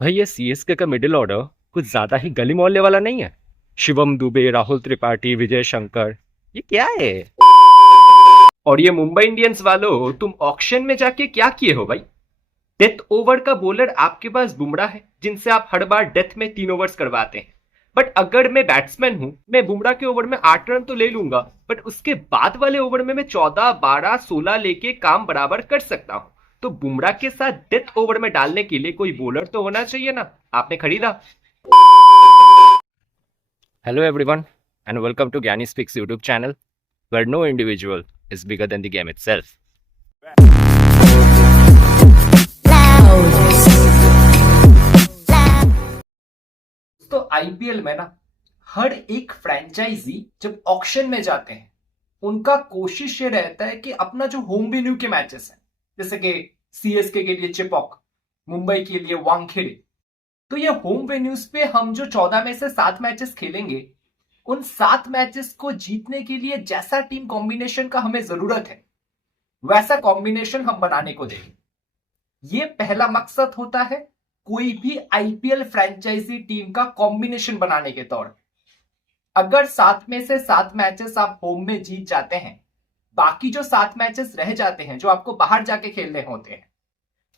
भाई ये सीएसके का मिडिल ऑर्डर कुछ ज्यादा ही गली मोहल्ले वाला नहीं है? शिवम दुबे, राहुल त्रिपाठी, विजय शंकर, ये क्या है? और ये मुंबई इंडियंस वालों, तुम ऑक्शन में जाके क्या किए हो भाई? डेथ ओवर का बॉलर आपके पास बुमराह है, जिनसे आप हर बार डेथ में 3 ओवर्स करवाते हैं। बट अगर मैं बैट्समैन हूं, मैं बुमराह के ओवर में 8 रन तो ले लूंगा, बट उसके बाद वाले ओवर में मैं 14, 12, 16 लेके काम बराबर कर सकता हूं। तो बुमराह के साथ डेथ ओवर में डालने के लिए कोई बॉलर तो होना चाहिए ना। आपने खरीदा। Hello everyone and welcome to Gyani speaks YouTube channel, where no individual is bigger than the game itself. तो आईपीएल में ना हर एक फ्रेंचाइजी जब ऑक्शन में जाते हैं, उनका कोशिश ये रहता है कि अपना जो होम वेन्यू के मैचेस हैं, जैसे कि सीएसके के लिए चिपॉक, मुंबई के लिए वानखेड़े, तो ये होम वेन्यूज पे हम जो 14 में से 7 मैचेस खेलेंगे, उन 7 मैचेस को जीतने के लिए जैसा टीम कॉम्बिनेशन का हमें जरूरत है, वैसा कॉम्बिनेशन हम बनाने को देंगे। ये पहला मकसद होता है कोई भी आईपीएल फ्रेंचाइजी टीम का कॉम्बिनेशन बनाने के तौर पे। अगर 7 में से 7 मैचेस आप होम में जीत जाते हैं, बाकी जो 7 मैचेस रह जाते हैं जो आपको बाहर जाके खेलने होते हैं,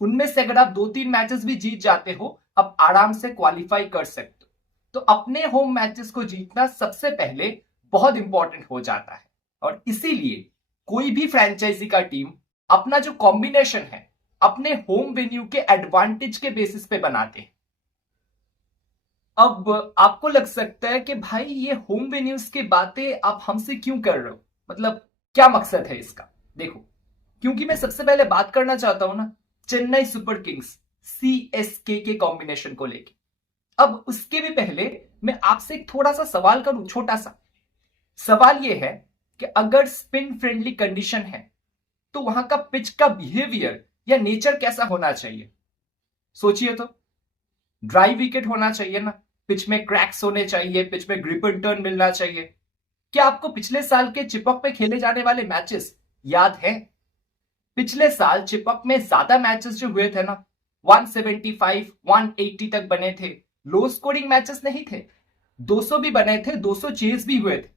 उनमें से अगर आप 2-3 मैचेस भी जीत जाते हो, आप आराम से क्वालिफाई कर सकते हो। तो अपने होम मैचेस को जीतना सबसे पहले बहुत इंपॉर्टेंट हो जाता है, और इसीलिए कोई भी फ्रेंचाइजी का टीम अपना जो कॉम्बिनेशन है अपने होम वेन्यू के एडवांटेज के बेसिस पे बनाते हैं। अब आपको लग सकता है कि भाई ये होम वेन्यूज की बातें आप हमसे क्यों कर रहे हो, मतलब क्या मकसद है इसका। देखो, क्योंकि मैं सबसे पहले बात करना चाहता हूं ना चेन्नई सुपर किंग्स सीएसके के कॉम्बिनेशन को लेके। अब उसके भी पहले मैं आपसे एक थोड़ा सा सवाल करूं, छोटा सा सवाल यह है कि अगर स्पिन फ्रेंडली कंडीशन है, तो वहां का पिच का बिहेवियर या नेचर कैसा होना चाहिए। सोचिए तो, ड्राई विकेट होना चाहिए ना, पिच में क्रैक्स होने चाहिए, पिच में ग्रिप एंड टर्न मिलना चाहिए। क्या आपको पिछले साल के चिपक पे खेले जाने वाले मैचेस याद है? पिछले साल चिपक में ज्यादा मैचेस जो हुए थे ना, 175, 180 तक बने थे। लो स्कोरिंग मैचेस नहीं थे, 200 भी बने थे, 200 चेज भी हुए थे।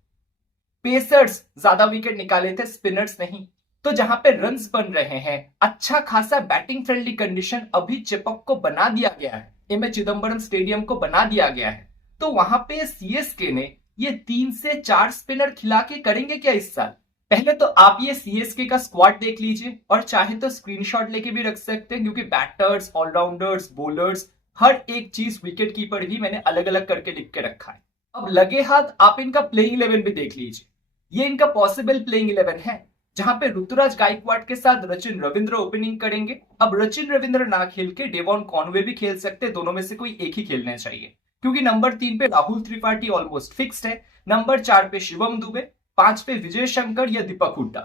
पेसर्स ज्यादा विकेट निकाले थे, स्पिनर्स नहीं। तो जहां पे रन्स बन रहे हैं, अच्छा खासा बैटिंग फ्रेंडली कंडीशन अभी चिपक को बना दिया गया है, एम ए चिदम्बरम स्टेडियम को बना दिया गया है। तो वहां पे सीएसके ने ये 3 से 4 स्पिनर खिला के करेंगे क्या इस साल? पहले तो आप ये सीएसके का स्क्वाड देख लीजिए, और चाहे तो स्क्रीनशॉट लेके भी रख सकते हैं, क्योंकि बैटर्स, ऑलराउंडर्स, बॉलर्स, हर एक चीज, विकेट कीपर भी मैंने अलग अलग करके लिख के रखा है। अब लगे हाथ आप इनका प्लेइंग 11 भी देख लीजिए। ये इनका पॉसिबल प्लेइंग 11 है, जहां पे ऋतुराज गायकवाड़ के साथ रचिन रविंद्र ओपनिंग करेंगे। अब रचिन रविंद्र ना खेल के डेवॉन कॉनवे भी खेल सकते, दोनों में से कोई एक ही खेलना चाहिए, क्योंकि नंबर 3 पे राहुल त्रिपाठी ऑलमोस्ट फिक्स्ड है, नंबर 4 पे शिवम दुबे, 5 पे विजय शंकर या दीपक हुड्डा,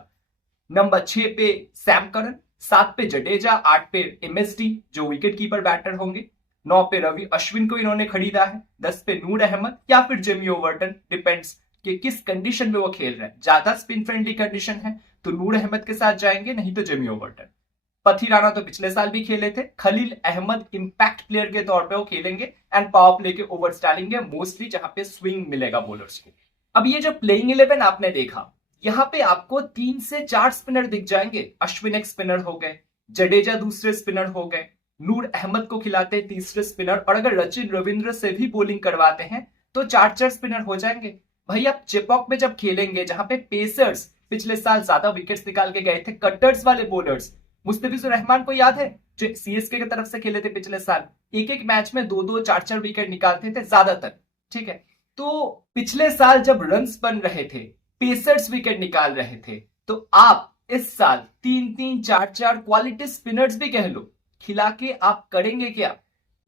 नंबर 6 पे सैम करन, 7 पे जडेजा, 8 पे एमएसडी जो विकेट कीपर बैटर होंगे, 9 पे रवि अश्विन को इन्होंने खरीदा है, 10 पे नूर अहमद या फिर जेमी ओवर्टन, डिपेंड्स कि किस कंडीशन में वो खेल रहे हैं। ज्यादा स्पिन फ्रेंडली कंडीशन है तो नूर अहमद के साथ जाएंगे, नहीं तो जेमी ओवर्टन। पथीराना तो पिछले साल भी खेले थे, खलील अहमद इंपैक्ट प्लेयर के तौर पे वो खेलेंगे एंड पावर प्ले के ओवर्स डालेंगे मोस्टली, जहां पे स्विंग मिलेगा बॉलर्स को। अब ये जो प्लेइंग 11 आपने देखा, यहां पे आपको 3 से 4 स्पिनर दिख जाएंगे। अश्विन एक स्पिनर हो गए, जडेजा दूसरे स्पिनर हो गए, नूर अहमद को खिलाते हैं तीसरे स्पिनर, और अगर रचिन रविंद्र से भी बॉलिंग करवाते हैं तो 4-4 स्पिनर हो जाएंगे। भाई आप चिपॉक में जब खेलेंगे, जहां पे पेसर्स पिछले साल ज्यादा विकेट्स निकाल के गए थे, कटर्स वाले बॉलर्स, मुस्तफिजुर रहमान को याद है जो सीएसके की तरफ से खेले थे पिछले साल, एक एक मैच में 2-2, 4-4 विकेट निकालते थे ज्यादातर, ठीक है। तो पिछले साल जब रन्स बन रहे थे, पेसर्स विकेट निकाल रहे थे, तो आप इस साल 3-3, 4-4 क्वालिटी स्पिनर्स भी कह लो खिला के आप करेंगे क्या?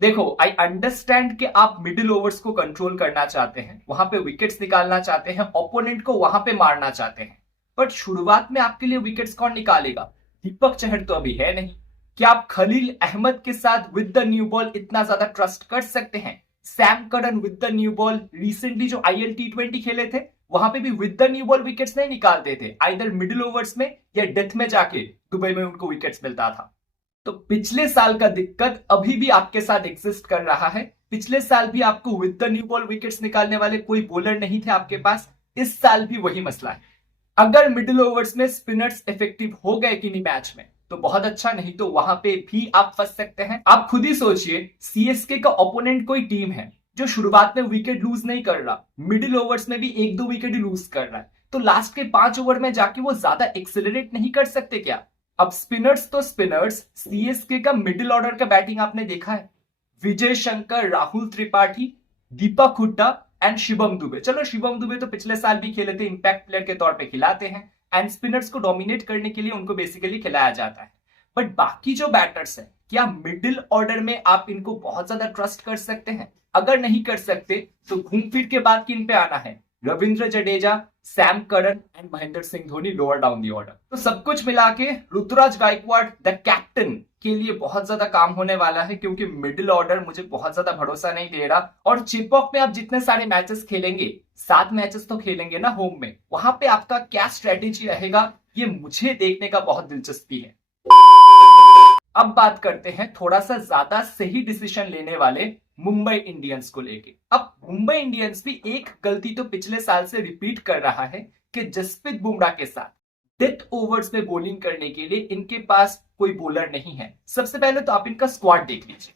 देखो, आई अंडरस्टैंड कि आप मिडिल ओवर्स को कंट्रोल करना चाहते हैं, वहां पे विकेट्स निकालना चाहते हैं, ओपोनेंट को वहां पे मारना चाहते हैं, बट शुरुआत में आपके लिए विकेट्स कौन निकालेगा? दीपक चहर तो अभी है नहीं। क्या आप खलील अहमद के साथ विद द न्यू बॉल इतना ज्यादा ट्रस्ट कर सकते हैं? Sam Curran with the new ball recently जो आईएल T20 खेले थे, वहां पे भी with the new ball wickets नहीं निकालते थे, आइदर मिडिल ओवर्स में या डेथ में जाके दुबई में उनको विकेट्स मिलता था। तो पिछले साल का दिक्कत अभी भी आपके साथ एग्जिस्ट कर रहा है। पिछले साल भी आपको with the new ball wickets निकालने वाले कोई बॉलर नहीं थे आपके पास, इस साल भी वही मसला है। अगर मिडिल ओवर्स में स्पिनर्स इफेक्टिव हो गए किन्हीं मैच में तो बहुत अच्छा, नहीं तो वहां पे भी आप फंस सकते हैं। आप खुद ही सोचिए, सीएसके का ओपोनेंट कोई टीम है जो शुरुआत में विकेट लूज नहीं कर रहा, मिडिल ओवर्स में भी 1-2 विकेट ही लूज कर रहा है, तो लास्ट के 5 ओवर में जाके वो ज्यादा एक्सेलरेट नहीं कर सकते क्या? अब स्पिनर्स तो स्पिनर्स, सीएसके का मिडिल ऑर्डर का बैटिंग आपने देखा है, विजय शंकर, राहुल त्रिपाठी, दीपक हुड्डा एंड शिवम दुबे। चलो शिवम दुबे तो पिछले साल भी खेले थे, इंपैक्ट प्लेयर के तौर पे खिलाते हैं एंड स्पिनर्स को डोमिनेट करने के लिए उनको बेसिकली खिलाया जाता है। बट बाकी जो बैटर्स हैं, क्या मिडिल ऑर्डर में आप इनको बहुत ज्यादा ट्रस्ट कर सकते हैं? अगर नहीं कर सकते तो घूम फिर के बाद किन पे आना है? Ravindra Jadeja, Sam Curran and Mahendra Singh Dhoni lower down the order. तो सब कुछ मिला के ऋतुराज गायकवाड़ द कैप्टन के लिए बहुत ज्यादा काम होने वाला है, क्योंकि मिडिल ऑर्डर मुझे बहुत ज्यादा भरोसा नहीं दे रहा। और चिपॉक में आप जितने सारे मैचेस खेलेंगे, 7 मैचेस तो खेलेंगे ना होम में, वहां पे आपका क्या स्ट्रेटेजी रहेगा ये मुझे देखने का बहुत दिलचस्पी है। अब बात करते हैं थोड़ा सा ज्यादा सही डिसीजन लेने वाले मुंबई इंडियंस को लेके। अब मुंबई इंडियंस भी एक गलती तो पिछले साल से रिपीट कर रहा है कि जसप्रीत बुमराह के साथ डेथ ओवर्स में बॉलिंग करने के लिए इनके पास कोई बॉलर नहीं है। सबसे पहले तो आप इनका स्क्वाड देख लीजिए,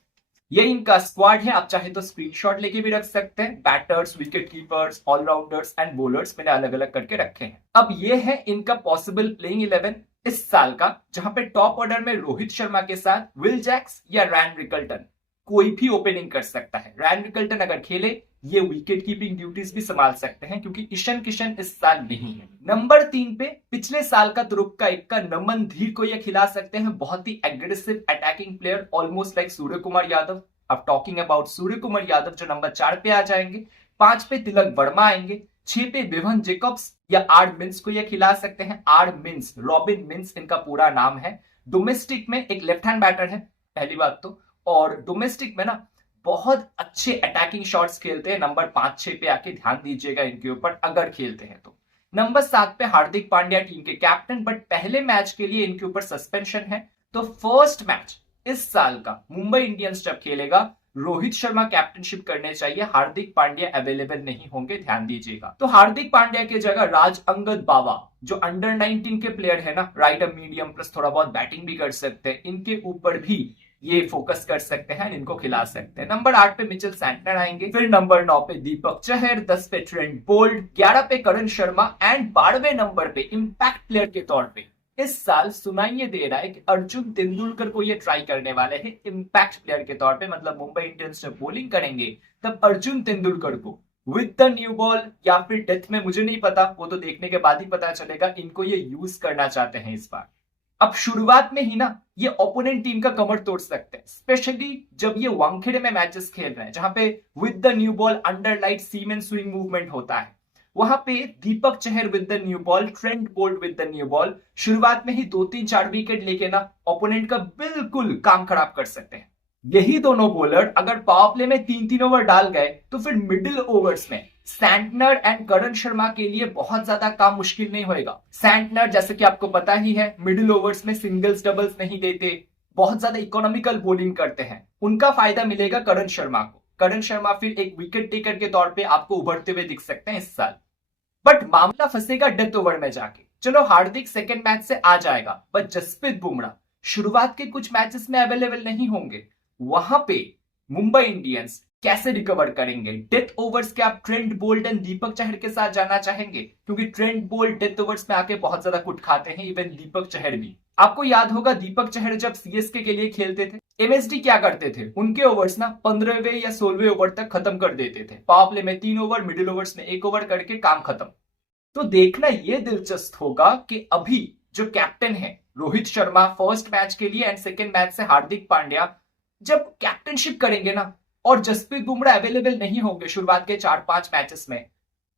ये इनका स्क्वाड है। आप चाहे तो स्क्रीनशॉट लेके भी रख सकते हैं। Batters, wicket keepers, allrounders and bowlers मैंने अलग अलग करके रखे हैं। अब ये है इनका पॉसिबल प्लेइंग 11 इस साल का, जहां पे टॉप ऑर्डर में रोहित शर्मा के साथ विल जैक्स या रैन रिकल्टन, कोई भी ओपनिंग कर सकता है। रैन रिकल्टन अगर खेले, ये विकेट कीपिंग ड्यूटीज भी संभाल सकते हैं, क्योंकि ईशान किशन इस साल नहीं है। नंबर 3 पे पिछले साल का तुरुप का नमन धीर को ये खिला सकते हैं। बहुत ही aggressive attacking player, almost like Surya Kumar Yadav. अब टॉकिंग अबाउट सूर्य कुमार यादव, जो नंबर 4 पे आ जाएंगे। 5 पे तिलक वर्मा आएंगे। 6 पे विवन जेकब्स या आर मिन्स को ये खिला सकते हैं। आर मिन्स, रॉबिन मिन्स इनका पूरा नाम है। डोमेस्टिक में एक लेफ्ट हैंड बैटर है पहली बात तो, और डोमेस्टिक में ना बहुत अच्छे अटैकिंग शॉट्स खेलते हैं। नंबर 5-6 पे आके ध्यान दीजिएगा इनके ऊपर अगर खेलते हैं तो। नंबर 7 पे हार्दिक पांड्या टीम के कैप्टन, बट पहले मैच के लिए इनके ऊपर सस्पेंशन है। तो फर्स्ट मैच इस साल का मुंबई इंडियंस जब खेलेगा, रोहित शर्मा कैप्टनशिप करने चाहिए। हार्दिक पांड्या अवेलेबल नहीं होंगे, ध्यान दीजिएगा। तो हार्दिक पांड्या की जगह राज अंगद बावा, जो अंडर 19 के प्लेयर है ना, राइट मीडियम प्लस थोड़ा बहुत बैटिंग भी कर सकते हैं, इनके ऊपर भी ये फोकस कर सकते हैं, इनको खिला सकते हैं। नंबर 8 पे मिचेल सैंटनर आएंगे। फिर नंबर 9 पे दीपक चहर, 10 पे ट्रेंट बोल्ट, 11 पे करण शर्मा एंड 12वें नंबर पे इंपैक्ट प्लेयर के तौर पे इस साल सुनाई ये दे रहा है कि अर्जुन तेंदुलकर को ये ट्राई करने वाले हैं इंपैक्ट प्लेयर के तौर पे। मतलब मुंबई इंडियंस जब बॉलिंग करेंगे तब अर्जुन तेंदुलकर को विद द न्यू बॉल या फिर डेथ में, मुझे नहीं पता, वो तो देखने के बाद ही पता चलेगा, इनको ये यूज करना चाहते हैं इस बार। अब शुरुआत में ही ना ये ओपोनेंट टीम का कमर तोड़ सकते हैं, स्पेशली जब ये वानखेड़े में मैचेस खेल रहे हैं, जहां पे with the new ball under light seam and swing movement होता है। वहां पे Deepak Chahar with the new ball, Trent Boult with the new ball शुरुआत में ही 2-3-4 विकेट लेके ना ओपोनेंट का बिल्कुल काम खराब कर सकते हैं। यही दोनों बॉलर अगर पावर प्ले में 3-3 ओवर डाल गए तो फिर मिडिल ओवर्स में सैंटनर एंड करण शर्मा के लिए बहुत ज्यादा काम मुश्किल नहीं होएगा। सैंटनर जैसे कि आपको पता ही है, मिडिल ओवर्स में सिंगल्स डबल्स नहीं देते, बहुत ज्यादा इकोनॉमिकल बॉलिंग करते हैं। उनका फायदा मिलेगा करण शर्मा को। करण शर्मा फिर एक विकेट टेकर के तौर पे आपको उभरते हुए दिख सकते हैं इस साल। बट मामला फंसेगा डेथ ओवर में जाके। चलो हार्दिक सेकंड मैच से आ जाएगा, बट जसप्रीत बुमराह शुरुआत के कुछ मैचेस में अवेलेबल नहीं होंगे। वहां पे मुंबई इंडियंस कैसे रिकवर करेंगे? डेथ ओवर्स के आप Trent Boult and Deepak Chahar के साथ जाना चाहेंगे, क्योंकि ट्रेंट बोल्ट डेथ ओवर्स में आके बहुत ज्यादा कुट खाते हैं, इवन दीपक चहर भी। आपको याद होगा दीपक चहर जब सीएसके के लिए खेलते थे, एमएसडी क्या करते थे, उनके ओवर्स ना 15वें या 16वें ओवर तक खत्म कर देते थे। पावर प्ले में 3 ओवर, मिडिल ओवर्स में 1 ओवर करके काम खत्म। तो देखना यह दिलचस्प होगा कि अभी जो कैप्टन है रोहित शर्मा फर्स्ट मैच के लिए एंड सेकेंड मैच से हार्दिक पांड्या जब कैप्टनशिप करेंगे ना, और जसप्रीत बुमराह अवेलेबल नहीं होंगे शुरुआत के 4-5 मैचेस में,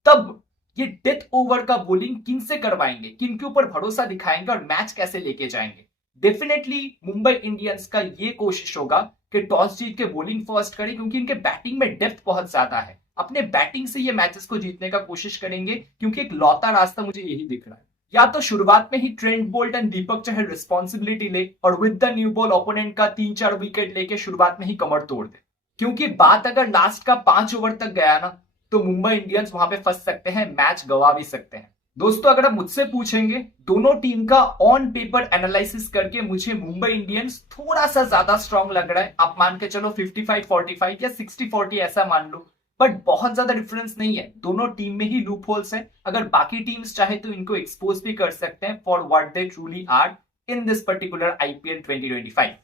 तब ये डेथ ओवर का बॉलिंग किन से करवाएंगे, किन के ऊपर भरोसा दिखाएंगे और मैच कैसे लेके जाएंगे। डेफिनेटली मुंबई इंडियंस का ये कोशिश होगा कि टॉस जीत के बॉलिंग फर्स्ट करें, क्योंकि इनके बैटिंग में डेप्थ बहुत ज्यादा है। अपने बैटिंग से ये मैचेस को जीतने का कोशिश करेंगे, क्योंकि एक लौता रास्ता मुझे यही दिख रहा है। या तो शुरुआत में ही Trent Boult and Deepak Chahar responsibility ले और with the new ball opponent का 3-4 विकेट लेके शुरुआत में ही कमर तोड़ दे, क्योंकि बात अगर लास्ट का 5 ओवर तक गया ना तो मुंबई इंडियंस वहां पे फंस सकते हैं, मैच गवा भी सकते हैं। दोस्तों अगर आप मुझसे पूछेंगे दोनों टीम का ऑन पेपर एनालिसिस करके मुझे मुंबई इंडियंस थोड़ा सा ज्यादा स्ट्रांग लग रहा है। आप मान के चलो 55-45 या 60-40 ऐसा मान लो, बट बहुत ज्यादा डिफरेंस नहीं है। दोनों टीम में ही लूप होल्स है। अगर बाकी टीम्स चाहे तो इनको एक्सपोज भी कर सकते हैं for what they truly are in this particular IPL 2025।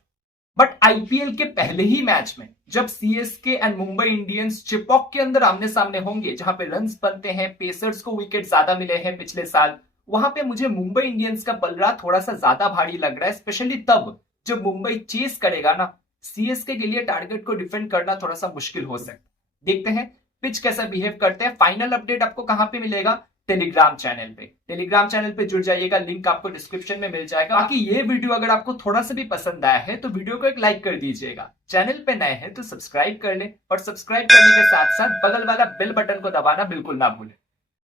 But IPL के पहले ही मैच में जब CSK and Mumbai Indians Chepauk के अंदर आमने सामने होंगे, जहां पे रन्स बनते हैं, पेसर्स को विकेट ज्यादा मिले हैं पिछले साल, वहां पे मुझे मुंबई इंडियंस का पलड़ा थोड़ा सा ज्यादा भारी लग रहा है, स्पेशली तब जब मुंबई चेस करेगा ना, सीएसके के लिए टारगेट को डिफेंड करना थोड़ा सा मुश्किल हो सकता है। देखते हैं पिच कैसा बिहेव करते हैं। फाइनल अपडेट आपको कहां पे मिलेगा? टेलीग्राम चैनल पे। टेलीग्राम चैनल पे जुड़ जाइएगा, लिंक आपको डिस्क्रिप्शन में मिल जाएगा। बाकी ये वीडियो अगर आपको थोड़ा सा भी पसंद आया है तो वीडियो को एक लाइक कर दीजिएगा। चैनल पे नए हैं तो सब्सक्राइब कर ले, और सब्सक्राइब करने के साथ साथ बगल वाला बेल बटन को दबाना बिल्कुल ना भूलें।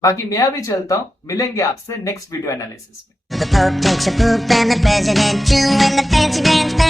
बाकी मैं अभी चलता हूं, मिलेंगे आपसे नेक्स्ट वीडियो एनालिसिस में। The Pope takes a poop and the president too, and the fancy grand's